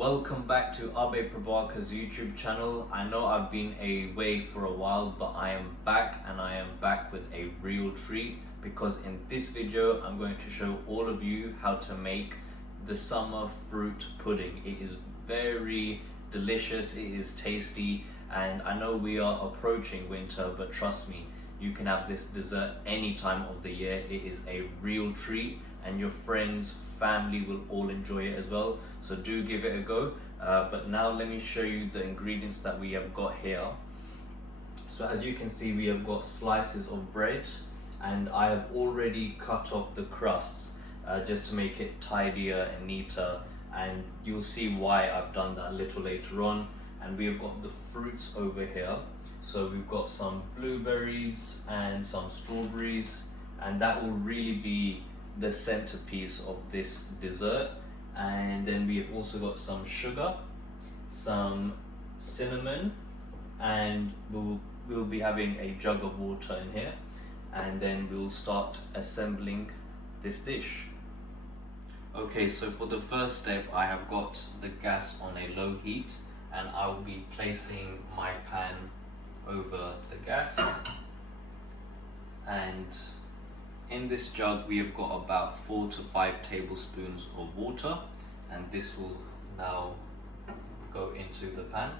Welcome back to Abhay Prabhakar's YouTube channel. I know I've been away for a while, but I am back, and I am back with a real treat, because in this video I'm going to show all of you how to make the summer fruit pudding. It is very delicious, it is tasty, and I know we are approaching winter, but trust me, you can have this dessert any time of the year. It is a real treat, and your friends, family will all enjoy it as well. So do give it a go. But now let me show you the ingredients that we have got here. So as you can see, we have got slices of bread, and I have already cut off the crusts just to make it tidier and neater, and you'll see why I've done that a little later on. And we have got the fruits over here. So we've got some blueberries and some strawberries, and that will really be the centerpiece of this dessert. And then we have also got some sugar, some cinnamon, and we'll be having a jug of water in here, and then we'll start assembling this dish. Okay, so for the first step, I have got the gas on a low heat, and I will be placing my pan over the gas. And in this jug we have got about 4 to 5 tablespoons of water, and this will now go into the pan.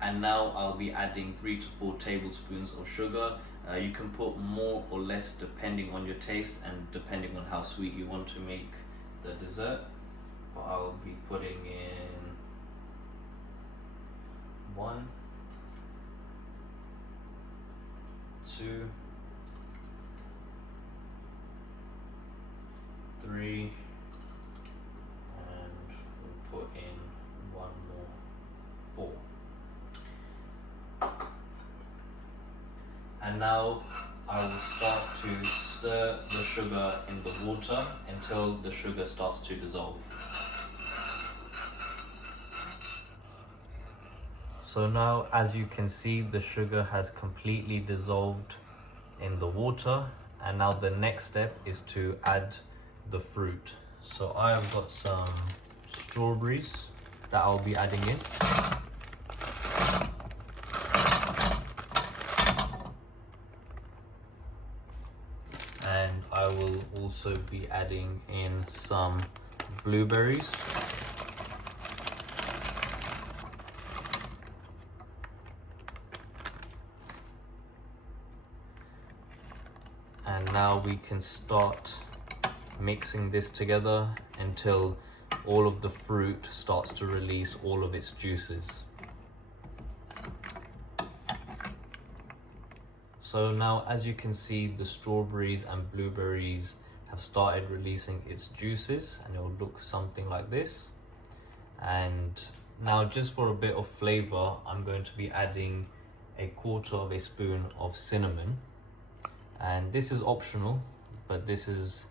And now I'll be adding 3 to 4 tablespoons of sugar. You can put more or less depending on your taste and depending on how sweet you want to make the dessert. But I'll be putting in 1, 2, 3, and we'll put in 1 more, 4. And now I will start to stir the sugar in the water until the sugar starts to dissolve. So now, as you can see, the sugar has completely dissolved in the water, and now the next step is to add the fruit. So I have got some strawberries that I'll be adding in. And I will also be adding in some blueberries. And now we can start mixing this together until all of the fruit starts to release all of its juices. So now, as you can see, the strawberries and blueberries have started releasing its juices, and it will look something like this. And now, just for a bit of flavor, I'm going to be adding 1/4 spoon of cinnamon. And this is optional, but this is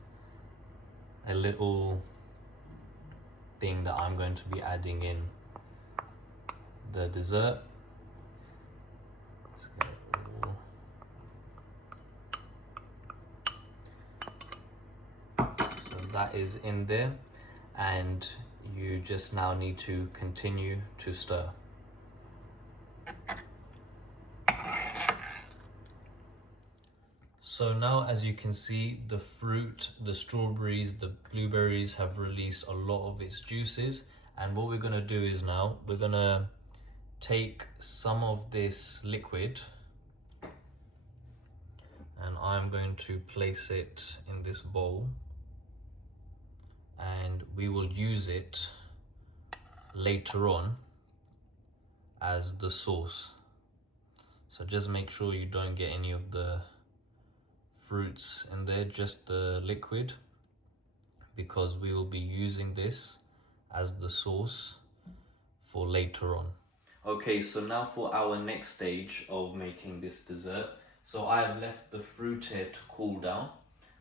a little thing that I'm going to be adding in the dessert. Let's get it all. So that is in there, and you just now need to continue to stir. So now, as you can see, the fruit, the strawberries, the blueberries have released a lot of its juices. And what we're going to do is now we're going to take some of this liquid, and I'm going to place it in this bowl, and we will use it later on as the sauce. So just make sure you don't get any of the fruits in there, just the liquid, because we will be using this as the sauce for later on. Okay, so now for our next stage of making this dessert. So I have left the fruit here to cool down,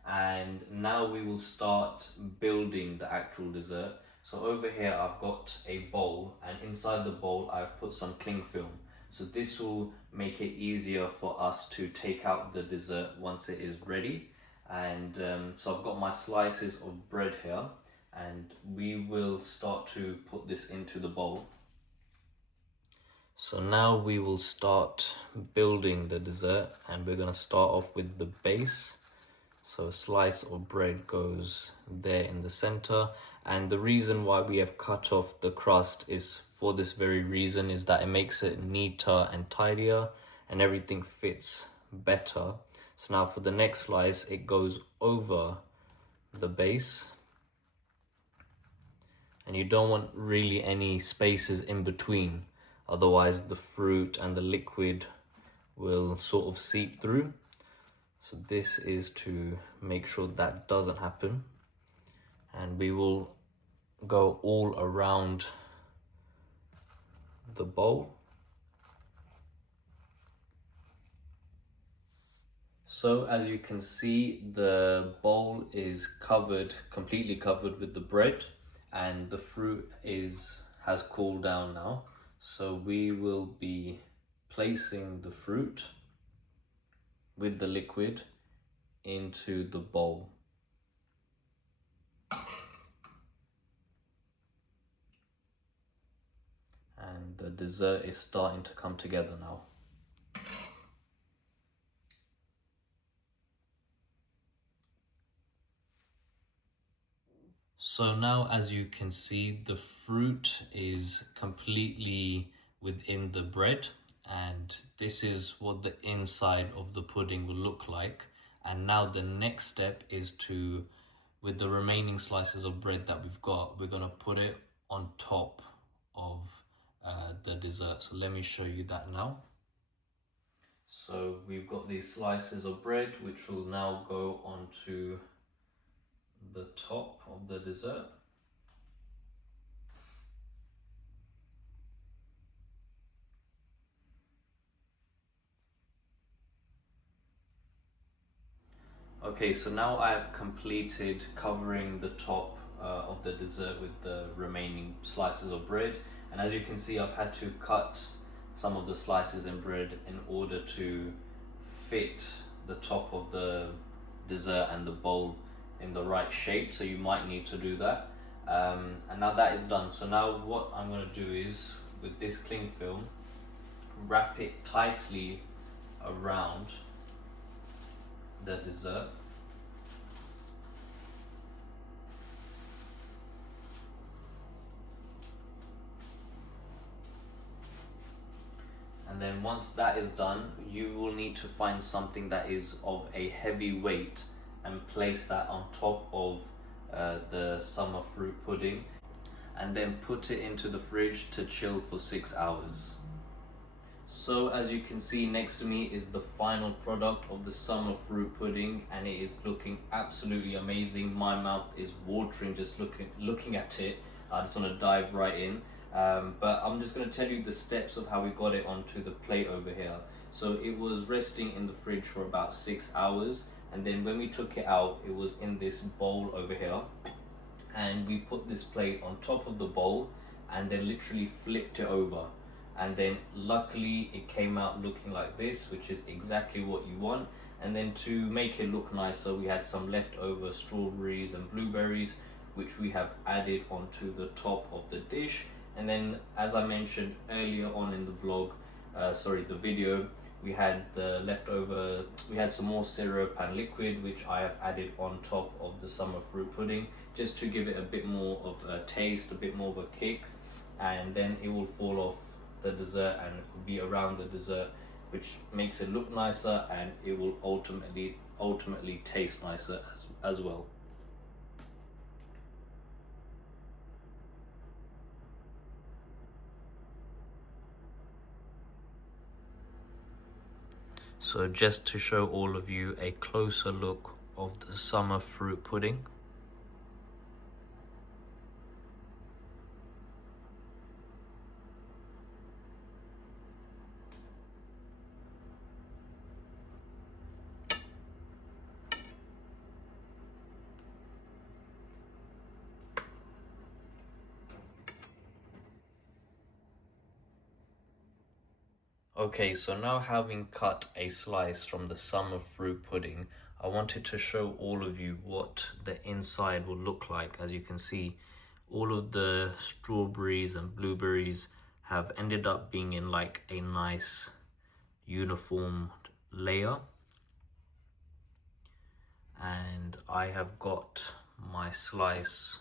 and now we will start building the actual dessert. So over here I've got a bowl, and inside the bowl I've put some cling film. So this will make it easier for us to take out the dessert once it is ready. And so I've got my slices of bread here, and we will start to put this into the bowl. So now we will start building the dessert, and we're going to start off with the base. So a slice of bread goes there in the center, and the reason why we have cut off the crust is for this very reason, is that it makes it neater and tidier and everything fits better. So now for the next slice, it goes over the base, and you don't want really any spaces in between, otherwise the fruit and the liquid will sort of seep through. So this is to make sure that doesn't happen, and we will go all around the bowl. So as you can see, the bowl is completely covered with the bread, and the fruit has cooled down now. So we will be placing the fruit with the liquid into the bowl. And the dessert is starting to come together now. So now, as you can see, the fruit is completely within the bread, and this is what the inside of the pudding will look like. And now the next step is to, with the remaining slices of bread that we've got, we're gonna put it on top of the dessert. So let me show you that now. So we've got these slices of bread which will now go onto the top of the dessert. Okay, so now I have completed covering the top of the dessert with the remaining slices of bread, and as you can see, I've had to cut some of the slices in bread in order to fit the top of the dessert and the bowl in the right shape, so you might need to do that. And now that is done, so now what I'm going to do is, with this cling film, wrap it tightly around the dessert. And then once that is done, you will need to find something that is of a heavy weight and place that on top of the summer fruit pudding, and then put it into the fridge to chill for 6 hours. So as you can see, next to me is the final product of the summer fruit pudding, and it is looking absolutely amazing. My mouth is watering just looking at it. I just want to dive right in. But I'm just going to tell you the steps of how we got it onto the plate over here. So it was resting in the fridge for about 6 hours, and then when we took it out, it was in this bowl over here, and we put this plate on top of the bowl and then literally flipped it over, and then luckily it came out looking like this, which is exactly what you want. And then to make it look nicer, we had some leftover strawberries and blueberries which we have added onto the top of the dish. And then, as I mentioned earlier on in the vlog, the video, we had some more syrup and liquid which I have added on top of the summer fruit pudding, just to give it a bit more of a taste, a bit more of a kick, and then it will fall off the dessert and be around the dessert, which makes it look nicer, and it will ultimately taste nicer as well. So just to show all of you a closer look of the summer fruit pudding. Okay, so now having cut a slice from the summer fruit pudding, I wanted to show all of you what the inside will look like. As you can see, all of the strawberries and blueberries have ended up being in like a nice uniform layer. And I have got my slice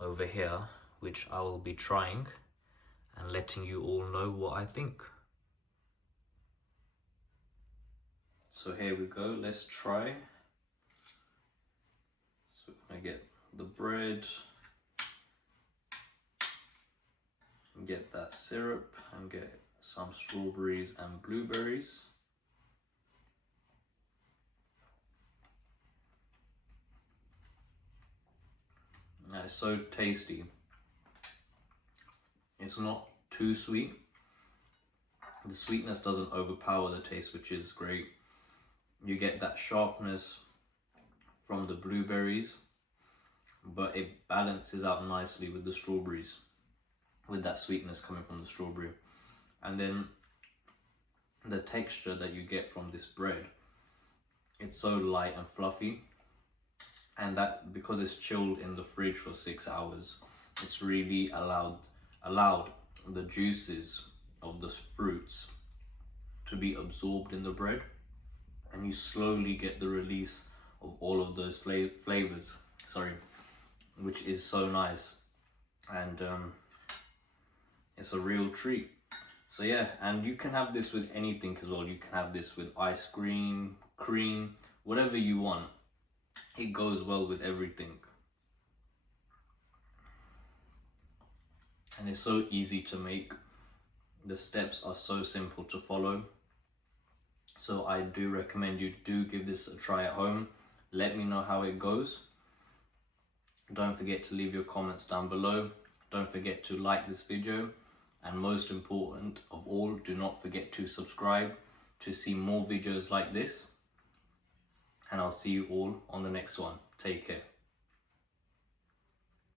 over here, which I will be trying and letting you all know what I think. So here we go, let's try. So we're gonna get the bread, get that syrup, and get some strawberries and blueberries. It's so tasty. It's not too sweet. The sweetness doesn't overpower the taste, which is great. You get that sharpness from the blueberries, but it balances out nicely with the strawberries, with that sweetness coming from the strawberry. And then the texture that you get from this bread, it's so light and fluffy. And that, because it's chilled in the fridge for 6 hours, it's really allowed the juices of the fruits to be absorbed in the bread, and you slowly get the release of all of those flavors, which is so nice. And it's a real treat. So yeah, and you can have this with anything as well. You can have this with ice cream, cream, whatever you want. It goes well with everything. And it's so easy to make. The steps are so simple to follow. So I do recommend you do give this a try at home. Let me know how it goes. Don't forget to leave your comments down below. Don't forget to like this video. And most important of all, do not forget to subscribe to see more videos like this. And I'll see you all on the next one. Take care.